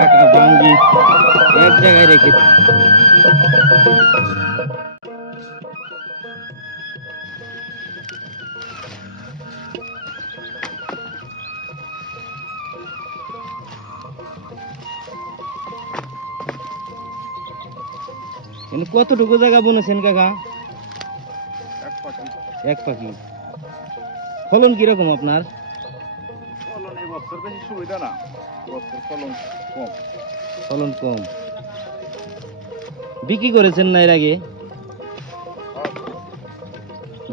কাকা বাঙ্গি এক জায়গায় রেখে কতটুকু জায়গা বুনেছেন কাকা? এক পাখি। ফলন কিরকম আপনার? ফলন এই বছর বেশি সুবিধা না, ফলন কম। ফলন কম। বিক্রি করেছেন না এর আগে?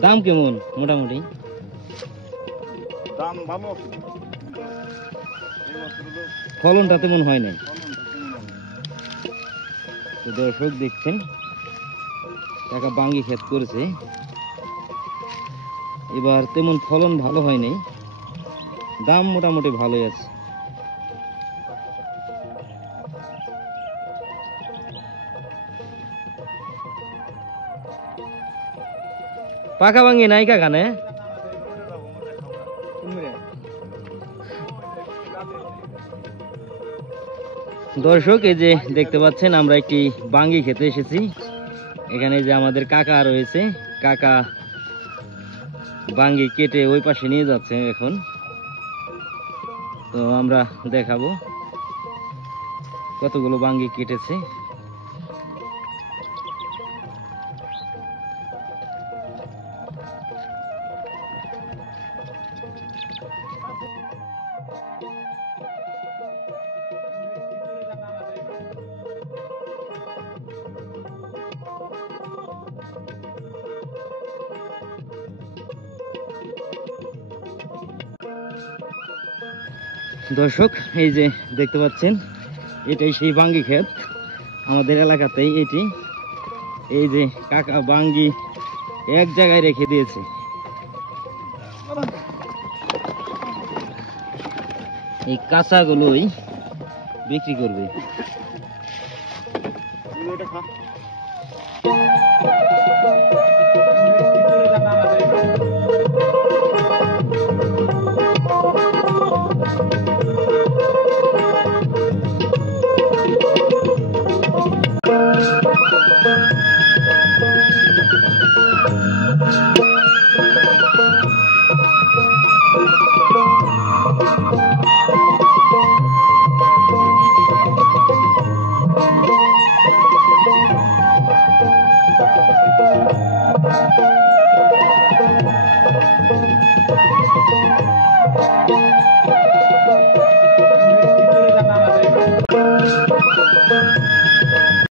দাম কেমন মোটামুটি? দাম ভালো, ফলনটা তেমন হয় নাই। দর্শক দেখছেন কাকা বাঙ্গি ক্ষেত করেছে, এবার তেমন ফলন ভালো হয় নাই, দাম মোটামুটি ভালোই আছে। পাকা বাঙ্গি নাই কাকানে? দর্শক এই যে দেখতে পাচ্ছেন আমরা একটি বাঙ্গি খেতে এসেছি। এখানে যে আমাদের কাকা রয়েছে, কাকা বাঙ্গি কেটে ওই পাশে নিয়ে যাচ্ছে এখন। তো আমরা দেখাবো কতগুলো বাঙ্গি কেটেছে। দর্শক এই যে দেখতে পাচ্ছেন এটাই সেই বাঙ্গি ক্ষেত আমাদের এলাকাতেই। এটি এই যে কাকা বাঙ্গি এক জায়গায় রেখে দিয়েছে। এই কাঁচাগুলোই বিক্রি করবে।